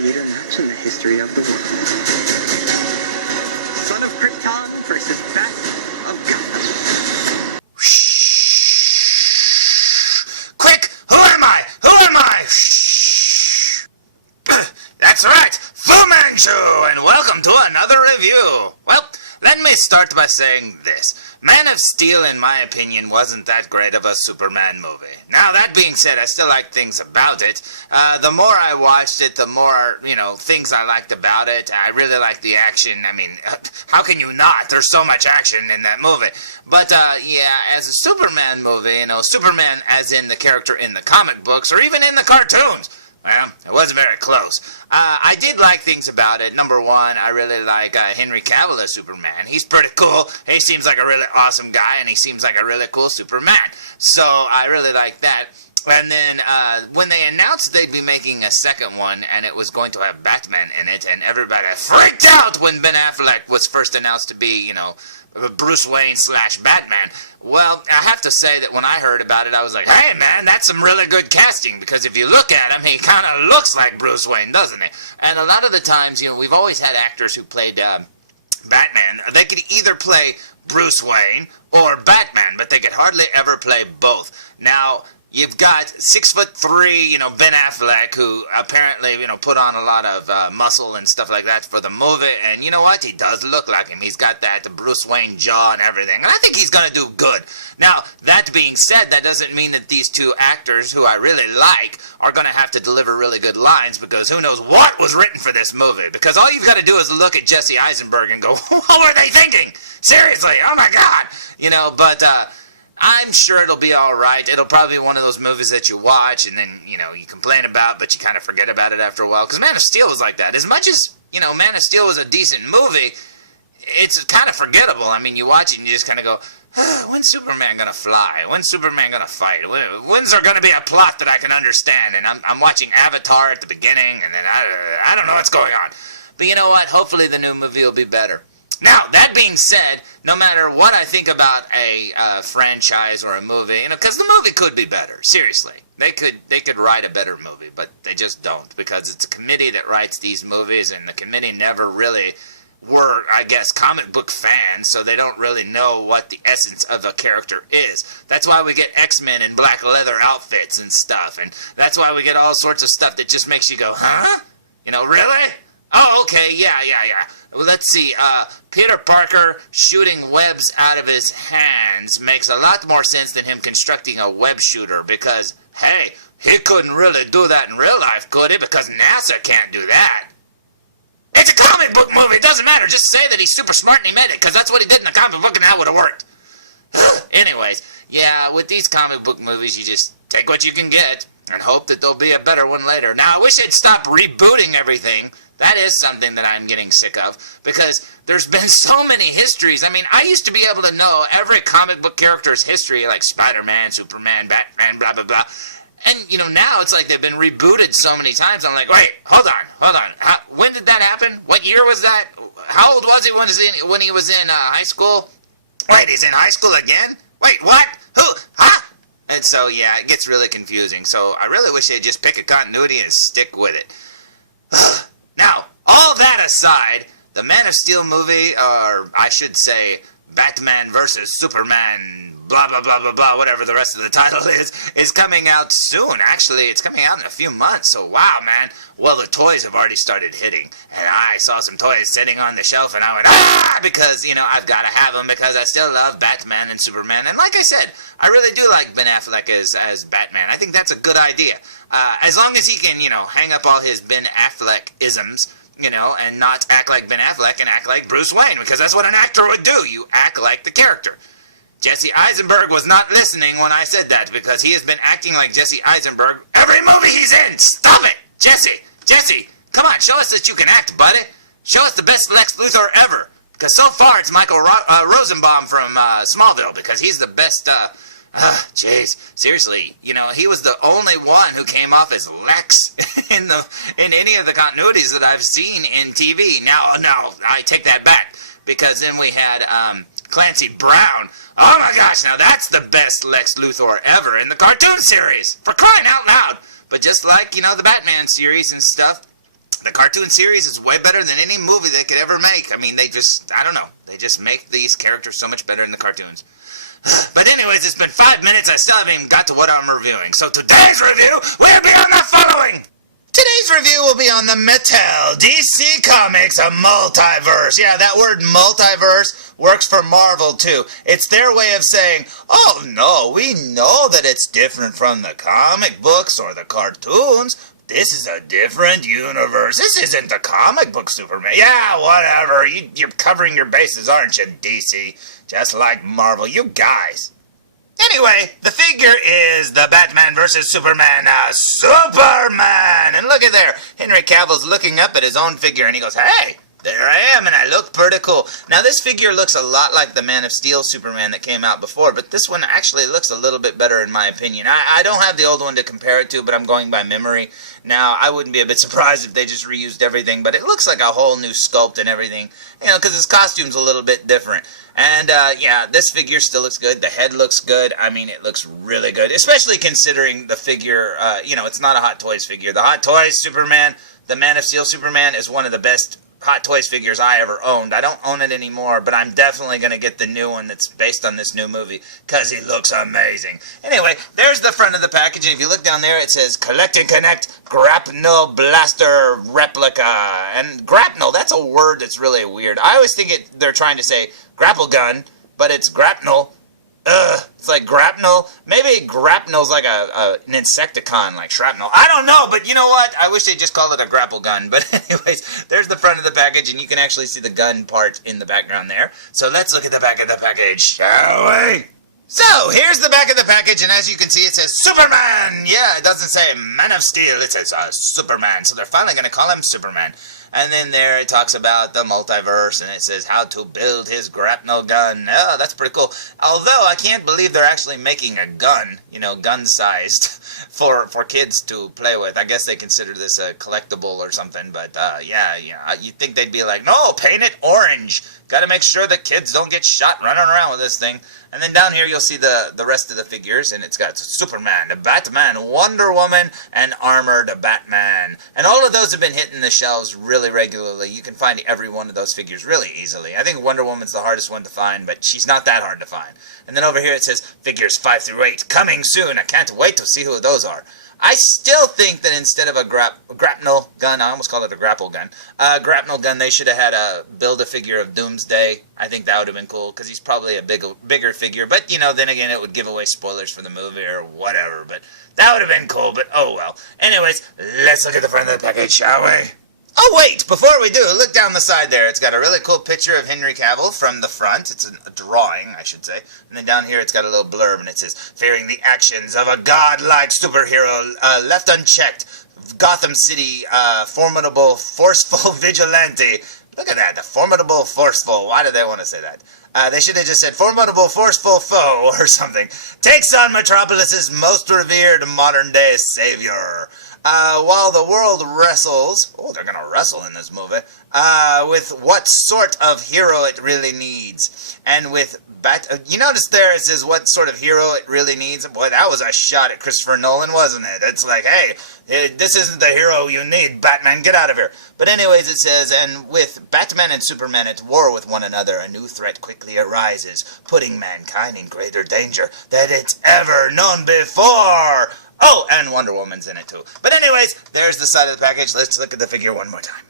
gladiator match in the history of the world. Son of Krypton versus Bat of Gotham. Quick! Who am I? Who am I? Shh! That's right! Fu Manchu! And welcome to another review! Well, let me start by saying this. Man of Steel, in my opinion, wasn't that great of a Superman movie. Now, that being said, I still like things about it. The more I watched it, the more, things I liked about it. I really liked the action. I mean, how can you not? There's so much action in that movie. But, yeah, as a Superman movie, Superman as in the character in the comic books, or even in the cartoons, well, it wasn't very close. I did like things about it. Number one, I really like Henry Cavill as Superman. He's pretty cool. He seems like a really awesome guy, and he seems like a really cool Superman. So I really like that. And then when they announced they'd be making a second one, and it was going to have Batman in it, and everybody freaked out when Ben Affleck was first announced to be, Bruce Wayne / Batman. Well, I have to say that when I heard about it, I was like, hey man, that's some really good casting, because if you look at him, he kind of looks like Bruce Wayne, doesn't he? And a lot of the times, we've always had actors who played Batman. They could either play Bruce Wayne or Batman, but they could hardly ever play both. Now, you've got 6'3", Ben Affleck, who apparently, put on a lot of muscle and stuff like that for the movie, and you know what? He does look like him. He's got that Bruce Wayne jaw and everything, and I think he's going to do good. Now, that being said, that doesn't mean that these two actors, who I really like, are going to have to deliver really good lines, because who knows what was written for this movie, because all you've got to do is look at Jesse Eisenberg and go, what were they thinking? Seriously, oh my God! But I'm sure it'll be alright. It'll probably be one of those movies that you watch and then, you complain about, but you kind of forget about it after a while. Because Man of Steel was like that. As much as, Man of Steel was a decent movie, it's kind of forgettable. I mean, you watch it and you just kind of go, when's Superman going to fly? When's Superman going to fight? When's there going to be a plot that I can understand? And I'm watching Avatar at the beginning, and then I don't know what's going on. But you know what? Hopefully the new movie will be better. Now, that being said, no matter what I think about a franchise or a movie, because the movie could be better, seriously. They could write a better movie, but they just don't, because it's a committee that writes these movies, and the committee never really were, I guess, comic book fans, so they don't really know what the essence of a character is. That's why we get X-Men in black leather outfits and stuff, and that's why we get all sorts of stuff that just makes you go, huh? Really? Oh, okay, yeah. Well, let's see, Peter Parker shooting webs out of his hands makes a lot more sense than him constructing a web shooter, because, hey, he couldn't really do that in real life, could he? Because NASA can't do that. It's a comic book movie, it doesn't matter, just say that he's super smart and he made it, because that's what he did in the comic book and that would have worked. Anyways, yeah, with these comic book movies, you just take what you can get and hope that there'll be a better one later. Now, I wish they'd stop rebooting everything. That is something that I'm getting sick of, because there's been so many histories. I mean, I used to be able to know every comic book character's history, like Spider-Man, Superman, Batman, blah, blah, blah. And, now it's like they've been rebooted so many times. I'm like, wait, hold on. When did that happen? What year was that? How old was he when he was in high school? Wait, he's in high school again? Wait, what? Who? Huh? And so, yeah, it gets really confusing. So I really wish they'd just pick a continuity and stick with it. Now, all that aside, the Man of Steel movie, or I should say Batman versus Superman, blah, blah, blah, blah, blah, whatever the rest of the title is coming out soon. Actually, it's coming out in a few months, so wow, man. Well, the toys have already started hitting, and I saw some toys sitting on the shelf, and I went, because, I've got to have them, because I still love Batman and Superman, and like I said, I really do like Ben Affleck as Batman. I think that's a good idea. As long as he can, hang up all his Ben Affleck-isms, and not act like Ben Affleck and act like Bruce Wayne, because that's what an actor would do. You act like the character. Jesse Eisenberg was not listening when I said that, because he has been acting like Jesse Eisenberg every movie he's in. Stop it! Jesse, come on, show us that you can act, buddy. Show us the best Lex Luthor ever. Because so far it's Michael Rosenbaum from Smallville, because he's the best, jeez, seriously, he was the only one who came off as Lex in any of the continuities that I've seen in TV. Now, no, I take that back, because then we had Clancy Brown. Oh my gosh, now that's the best Lex Luthor ever in the cartoon series, for crying out loud. But just like, the Batman series and stuff, The cartoon series is way better than any movie they could ever make. I mean, I don't know. They just make these characters so much better in the cartoons. But anyways, it's been 5 minutes. I still haven't even got to what I'm reviewing. So today's review will be on the following. Today's review will be on the Mattel DC Comics a Multiverse. Yeah, that word multiverse works for Marvel too. It's their way of saying, oh no, we know that it's different from the comic books or the cartoons. This is a different universe. This isn't the comic book Superman. Yeah, whatever. You're covering your bases, aren't you, DC? Just like Marvel, you guys. Anyway, the figure is the Batman vs. Superman, Superman! And look at there, Henry Cavill's looking up at his own figure and he goes, hey, there I am and I look pretty cool. Now this figure looks a lot like the Man of Steel Superman that came out before, but this one actually looks a little bit better in my opinion. I don't have the old one to compare it to, but I'm going by memory. Now, I wouldn't be a bit surprised if they just reused everything, but it looks like a whole new sculpt and everything, you know, because his costume's a little bit different. And, yeah, this figure still looks good. The head looks good. I mean, it looks really good, especially considering the figure, you know, it's not a Hot Toys figure. The Hot Toys Superman, the Man of Steel Superman, is one of the best Hot Toys figures I ever owned. I don't own it anymore, but I'm definitely going to get the new one that's based on this new movie, because he looks amazing. Anyway, there's the front of the package, and if you look down there, it says, Collect and Connect Grapnel Blaster Replica. And grapnel, that's a word that's really weird. I always think they're trying to say grapple gun, but it's grapnel. It's like grapnel. Maybe grapnel's like an insecticon, like shrapnel. I don't know, but you know what? I wish they just called it a grapple gun. But anyways, there's the front of the package, and you can actually see the gun part in the background there. So let's look at the back of the package, shall we? So, here's the back of the package, and as you can see, it says Superman! Yeah, it doesn't say Man of Steel, it says Superman. So they're finally going to call him Superman. And then there it talks about the multiverse, and it says how to build his grapnel gun. Oh, that's pretty cool. Although, I can't believe they're actually making a gun, you know, gun-sized, for kids to play with. I guess they consider this a collectible or something, but, yeah, you'd think they'd be like, no, paint it orange. Gotta make sure that kids don't get shot running around with this thing. And then down here you'll see the rest of the figures, and it's got Superman, the Batman, Wonder Woman, and Armored Batman. And all of those have been hitting the shelves really regularly. You can find every one of those figures really easily. I think Wonder Woman's the hardest one to find, but she's not that hard to find. And then over here it says, Figures 5 through 8, coming soon. I can't wait to see who those are. I still think that instead of a grapnel gun, I almost called it a grapple gun, grapnel gun, they should have had a build-a-figure of Doomsday. I think that would have been cool, because he's probably a bigger figure. But, you know, then again, it would give away spoilers for the movie or whatever. But that would have been cool, but oh well. Anyways, let's look at the front of the package, shall we? Oh, wait! Before we do, look down the side there. It's got a really cool picture of Henry Cavill from the front. It's a drawing, I should say. And then down here it's got a little blurb, and it says, Fearing the actions of a godlike superhero left unchecked, Gotham City, formidable, forceful vigilante. Look at that, the formidable, forceful. Why did they want to say that? They should have just said, formidable, forceful foe, or something. Takes on Metropolis's most revered modern-day savior. While the world wrestles, oh, they're gonna wrestle in this movie, with what sort of hero it really needs. And with you notice there it says what sort of hero it really needs. Boy, that was a shot at Christopher Nolan, wasn't it? It's like, hey, this isn't the hero you need, Batman, get out of here. But anyways, it says, and with Batman and Superman at war with one another, a new threat quickly arises, putting mankind in greater danger than it's ever known before. Oh, and Wonder Woman's in it too. But anyways, there's the side of the package. Let's look at the figure one more time.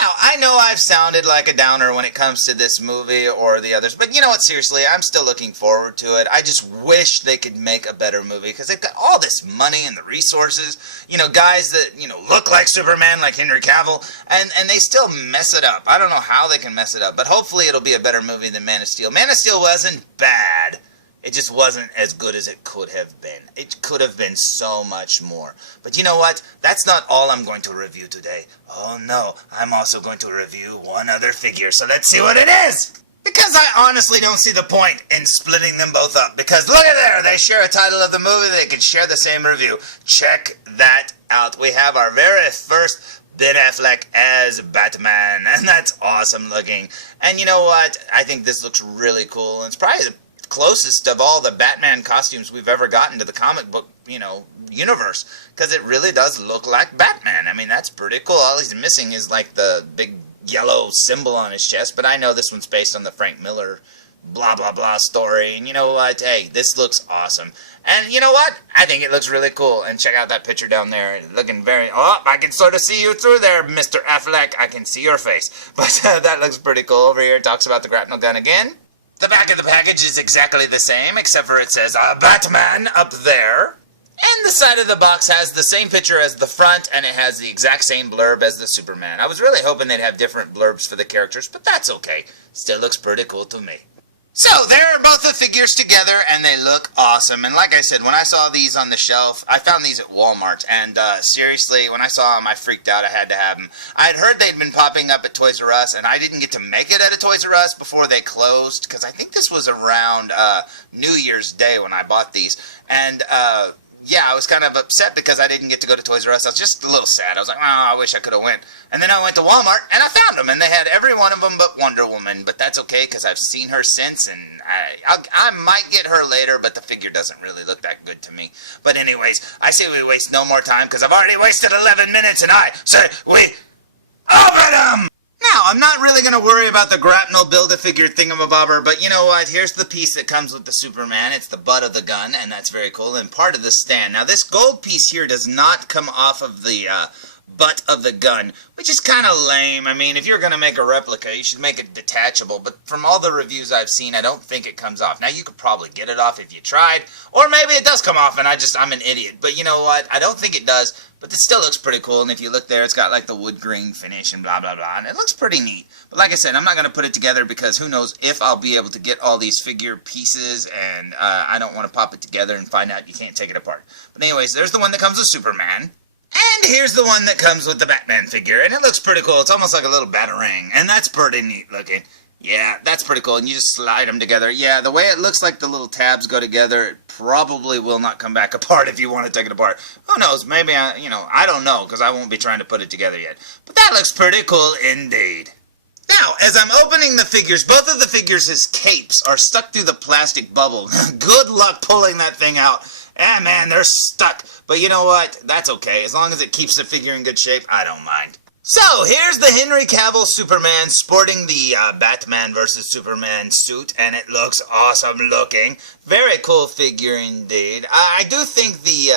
Now, I know I've sounded like a downer when it comes to this movie or the others, but you know what, seriously, I'm still looking forward to it. I just wish they could make a better movie, because they've got all this money and the resources, you know, guys that, you know, look like Superman, like Henry Cavill, and they still mess it up. I don't know how they can mess it up, but hopefully it'll be a better movie than Man of Steel. Man of Steel wasn't bad. It just wasn't as good as it could have been. It could have been so much more. But you know what? That's not all I'm going to review today. Oh no, I'm also going to review one other figure, so let's see what it is! Because I honestly don't see the point in splitting them both up, because look at there, they share a title of the movie, they can share the same review. Check that out. We have our very first Ben Affleck as Batman, and that's awesome looking. And you know what? I think this looks really cool, and it's probably the closest of all the Batman costumes we've ever gotten to the comic book, you know, universe, because it really does look like Batman. I mean, that's pretty cool. All he's missing is like the big yellow symbol on his chest, but I know this one's based on the Frank Miller blah blah blah story, and you know what, hey, this looks awesome. And you know what, I think it looks really cool. And check out that picture down there, looking very, oh, I can sort of see you through there, Mr. Affleck. I can see your face, but that looks pretty cool. Over here it talks about the grapnel gun again. The back of the package is exactly the same, except for it says Batman up there. And the side of the box has the same picture as the front, and it has the exact same blurb as the Superman. I was really hoping they'd have different blurbs for the characters, but that's okay. Still looks pretty cool to me. So, there are both the figures together, and they look awesome. And like I said, when I saw these on the shelf, I found these at Walmart. And seriously, when I saw them, I freaked out. I had to have them. I had heard they'd been popping up at Toys R Us, and I didn't get to make it at a Toys R Us before they closed, because I think this was around New Year's Day when I bought these. And yeah, I was kind of upset because I didn't get to go to Toys R Us. I was just a little sad. I was like, oh, I wish I could have went. And then I went to Walmart, and I found them, and they had every one of them but Wonder Woman. But that's okay, because I've seen her since, and I might get her later, but the figure doesn't really look that good to me. But anyways, I say we waste no more time, because I've already wasted 11 minutes, and I say we open them! Now, I'm not really going to worry about the grapnel Build-A-Figure thingamabobber, but you know what? Here's the piece that comes with the Superman. It's the butt of the gun, and that's very cool, and part of the stand. Now, this gold piece here does not come off of the butt of the gun, which is kind of lame. I mean, if you're going to make a replica, you should make it detachable, but from all the reviews I've seen, I don't think it comes off. Now, you could probably get it off if you tried, or maybe it does come off, and I'm an idiot. But you know what? I don't think it does. But it still looks pretty cool, and if you look there, it's got like the wood grain finish and blah, blah, blah, and it looks pretty neat. But like I said, I'm not going to put it together because who knows if I'll be able to get all these figure pieces, and I don't want to pop it together and find out you can't take it apart. But anyways, there's the one that comes with Superman. And here's the one that comes with the Batman figure, and it looks pretty cool. It's almost like a little batarang, and that's pretty neat looking. Yeah, that's pretty cool, and you just slide them together. Yeah, the way it looks like the little tabs go together, it probably will not come back apart if you want to take it apart. Who knows, maybe, I don't know, because I won't be trying to put it together yet. But that looks pretty cool indeed. Now, as I'm opening the figures, both of the figures' capes are stuck through the plastic bubble. Good luck pulling that thing out. Man, they're stuck. But you know what? That's okay. As long as it keeps the figure in good shape, I don't mind. So, here's the Henry Cavill Superman sporting the Batman vs. Superman suit, and it looks awesome looking. Very cool figure indeed. I do think the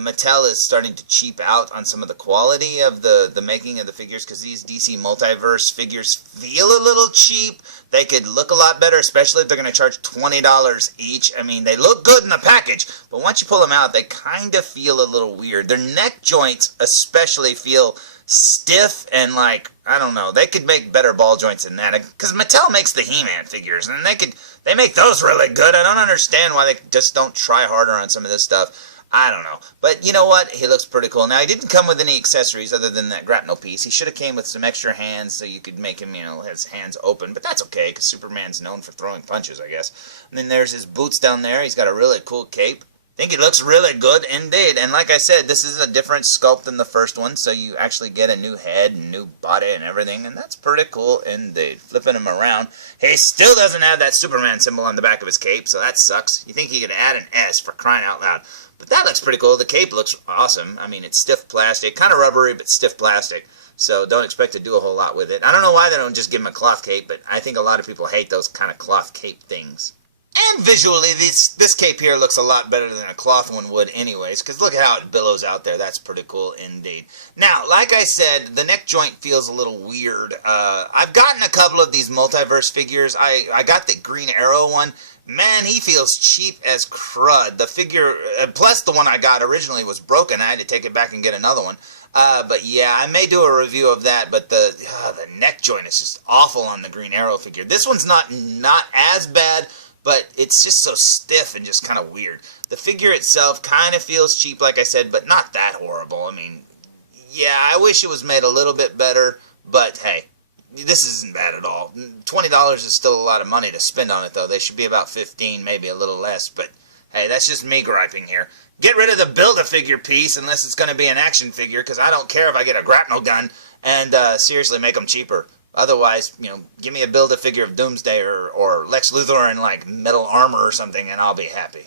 Mattel is starting to cheap out on some of the quality of the making of the figures, because these DC Multiverse figures feel a little cheap. They could look a lot better, especially if they're going to charge $20 each. I mean, they look good in the package, but once you pull them out, they kind of feel a little weird. Their neck joints especially feel stiff and like, I don't know, they could make better ball joints than that, because Mattel makes the He-Man figures, and they make those really good. I don't understand why they just don't try harder on some of this stuff. I don't know. But you know what? He looks pretty cool. Now, he didn't come with any accessories other than that grapnel piece. He should have came with some extra hands so you could make him, his hands open. But that's okay, because Superman's known for throwing punches, I guess. And then there's his boots down there. He's got a really cool cape. I think he looks really good indeed. And like I said, this is a different sculpt than the first one, so you actually get a new head and new body and everything, and that's pretty cool indeed. Flipping him around, he still doesn't have that Superman symbol on the back of his cape, so that sucks. You think he could add an S, for crying out loud. But that looks pretty cool. The cape looks awesome. I mean, it's stiff plastic, kind of rubbery, but stiff plastic. So don't expect to do a whole lot with it. I don't know why they don't just give him a cloth cape, but I think a lot of people hate those kind of cloth cape things. And visually, this cape here looks a lot better than a cloth one would anyways, because look at how it billows out there. That's pretty cool indeed. Now, like I said, the neck joint feels a little weird. I've gotten a couple of these Multiverse figures. I got the Green Arrow one. Man, he feels cheap as crud. The figure, plus the one I got originally was broken. I had to take it back and get another one. But yeah, I may do a review of that, but the neck joint is just awful on the Green Arrow figure. This one's not as bad, but it's just so stiff and just kind of weird. The figure itself kind of feels cheap, like I said, but not that horrible. I mean, yeah, I wish it was made a little bit better, but hey, this isn't bad at all. $20 is still a lot of money to spend on it, though. They should be about $15, maybe a little less, but hey, that's just me griping here. Get rid of the Build-A-Figure piece unless it's going to be an action figure, because I don't care if I get a grapnel gun, and seriously, make them cheaper. Otherwise, give me a Build-A-Figure of Doomsday or Lex Luthor in, like, metal armor or something, and I'll be happy.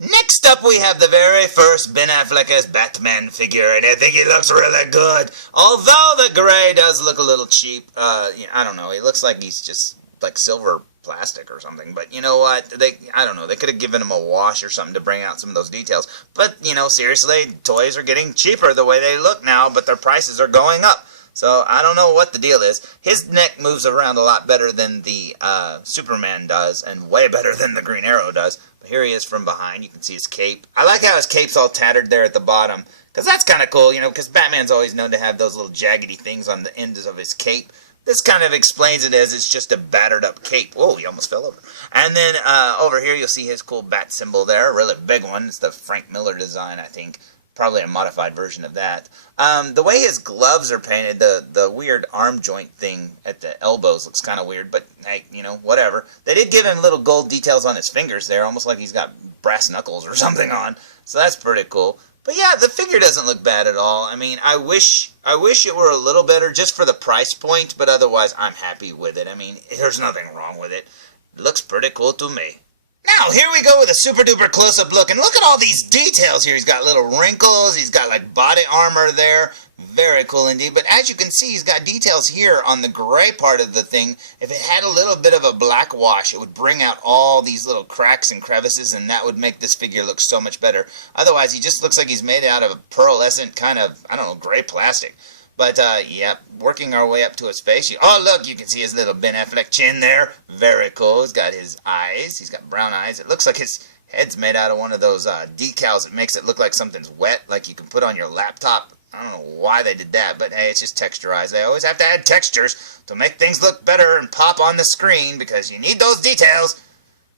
Next up, we have the very first Ben Affleck as Batman figure, and I think he looks really good. Although the gray does look a little cheap. I don't know. He looks like he's just like silver plastic or something. But you know what? I don't know. They could have given him a wash or something to bring out some of those details. But, seriously, toys are getting cheaper the way they look now, but their prices are going up. So I don't know what the deal is. His neck moves around a lot better than the Superman does, and way better than the Green Arrow does. But here he is from behind. You can see his cape. I like how his cape's all tattered there at the bottom, because that's kind of cool, because Batman's always known to have those little jaggedy things on the ends of his cape. This kind of explains it as it's just a battered up cape. Whoa, he almost fell over. And then over here you'll see his cool bat symbol there, a really big one. It's the Frank Miller design, I think. Probably a modified version of that. The way his gloves are painted, the weird arm joint thing at the elbows looks kind of weird, but hey, whatever. They did give him little gold details on his fingers there, almost like he's got brass knuckles or something on. So that's pretty cool. But yeah, the figure doesn't look bad at all. I mean, I wish it were a little better just for the price point, but otherwise I'm happy with it. I mean, there's nothing wrong with it. It looks pretty cool to me. Now, here we go with a super duper close-up look, and look at all these details here. He's got little wrinkles, he's got like body armor there. Very cool indeed. But as you can see, he's got details here on the gray part of the thing. If it had a little bit of a black wash, it would bring out all these little cracks and crevices, and that would make this figure look so much better. Otherwise, he just looks like he's made out of a pearlescent kind of, I don't know, gray plastic. But, yeah, working our way up to his face. Oh, look, you can see his little Ben Affleck chin there. Very cool. He's got his eyes. He's got brown eyes. It looks like his head's made out of one of those decals that makes it look like something's wet, like you can put on your laptop. I don't know why they did that, but hey, it's just texturized. They always have to add textures to make things look better and pop on the screen because you need those details.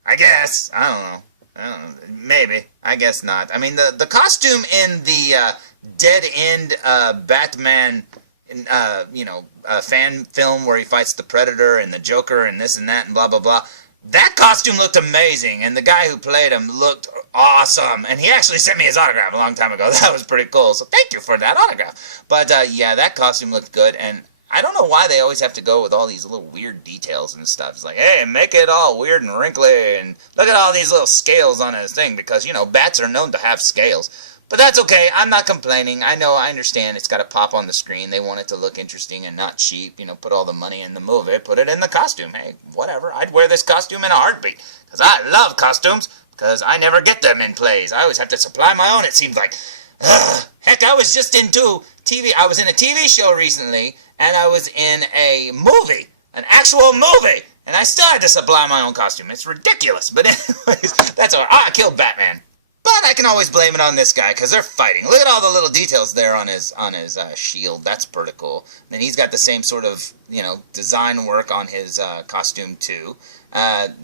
I guess. I don't know. Maybe. I guess not. I mean, the costume in the dead-end Batman, fan film where he fights the Predator and the Joker and this and that and blah, blah, blah. That costume looked amazing, and the guy who played him looked awesome. And he actually sent me his autograph a long time ago. That was pretty cool, so thank you for that autograph. But, yeah, that costume looked good, and I don't know why they always have to go with all these little weird details and stuff. It's like, hey, make it all weird and wrinkly, and look at all these little scales on his thing, because, bats are known to have scales. But that's okay. I'm not complaining. I understand. It's got to pop on the screen. They want it to look interesting and not cheap. Put all the money in the movie. Put it in the costume. Hey, whatever. I'd wear this costume in a heartbeat. Because I love costumes. Because I never get them in plays. I always have to supply my own, it seems like. Heck, I was just into TV. I was in a TV show recently. And I was in a movie. An actual movie. And I still had to supply my own costume. It's ridiculous. But anyways, that's all right. I killed Batman. But I can always blame it on this guy, because they're fighting. Look at all the little details there on his shield. That's pretty cool. Then he's got the same sort of, design work on his costume, too.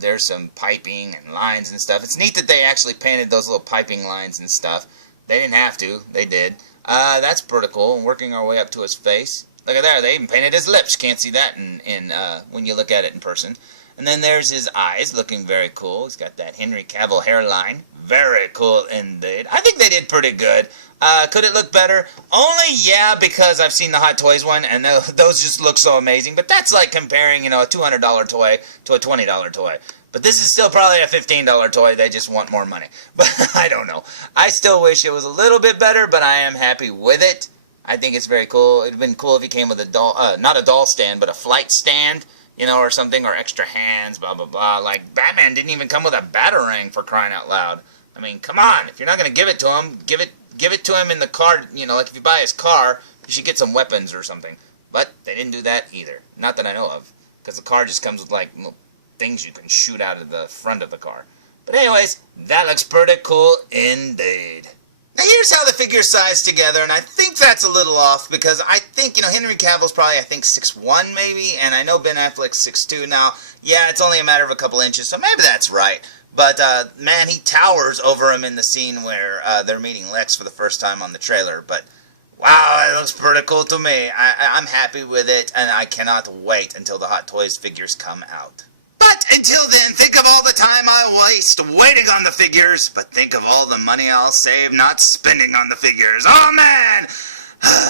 There's some piping and lines and stuff. It's neat that they actually painted those little piping lines and stuff. They didn't have to. They did. That's pretty cool. And working our way up to his face. Look at there. They even painted his lips. Can't see that when you look at it in person. And then there's his eyes, looking very cool. He's got that Henry Cavill hairline. Very cool indeed. I think they did pretty good. Could it look better? Only, yeah, because I've seen the Hot Toys one, and those just look so amazing. But that's like comparing, a $200 toy to a $20 toy. But this is still probably a $15 toy. They just want more money. But I don't know. I still wish it was a little bit better, but I am happy with it. I think it's very cool. It would have been cool if he came with a doll, not a doll stand, but a flight stand. Or something, or extra hands, blah, blah, blah. Like, Batman didn't even come with a batarang, for crying out loud. I mean, come on. If you're not going to give it to him, give it to him in the car. Like if you buy his car, you should get some weapons or something. But they didn't do that either. Not that I know of. Because the car just comes with, like, things you can shoot out of the front of the car. But anyways, that looks pretty cool indeed. Now here's how the figure's sized together, and I think that's a little off, because I think, Henry Cavill's probably, I think, 6'1", maybe, and I know Ben Affleck's 6'2". Now, yeah, it's only a matter of a couple inches, so maybe that's right. But, man, he towers over him in the scene where they're meeting Lex for the first time on the trailer. But, wow, it looks pretty cool to me. I'm happy with it, and I cannot wait until the Hot Toys figures come out. But until then, think of all the time I waste waiting on the figures, but think of all the money I'll save not spending on the figures. Oh, man!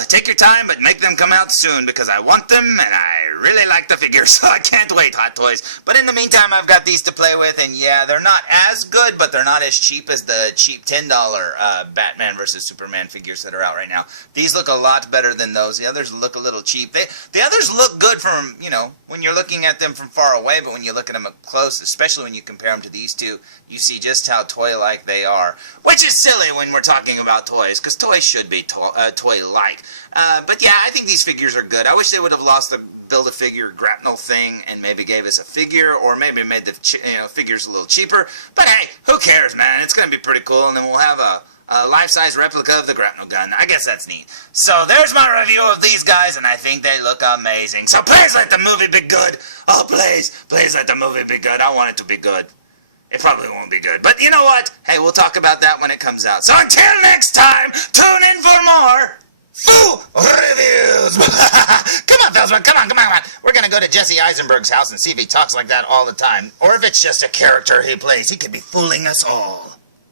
Take your time, but make them come out soon, because I want them, and I really like the figures, so I can't wait, Hot Toys. But in the meantime, I've got these to play with, and yeah, they're not as good, but they're not as cheap as the cheap $10 Batman vs. Superman figures that are out right now. These look a lot better than those. The others look a little cheap. The others look good from, you know, when you're looking at them from far away, but when you look at them up close, especially when you compare them to these two, you see just how toy-like they are. Which is silly when we're talking about toys, because toys should be toy-like. But yeah, I think these figures are good. I wish they would have lost the Build-A-Figure grapnel thing and maybe gave us a figure, or maybe made the figures a little cheaper. But hey, who cares, man? It's going to be pretty cool, and then we'll have a life-size replica of the grapnel gun. I guess that's neat. So there's my review of these guys, and I think they look amazing. So please let the movie be good. Oh, please let the movie be good. I want it to be good. It probably won't be good. But you know what? Hey, we'll talk about that when it comes out. So until next time, tune in for more Foo Reviews. Come on, felzbug. Come on. We're going to go to Jesse Eisenberg's house and see if he talks like that all the time. Or if it's just a character he plays. He could be fooling us all.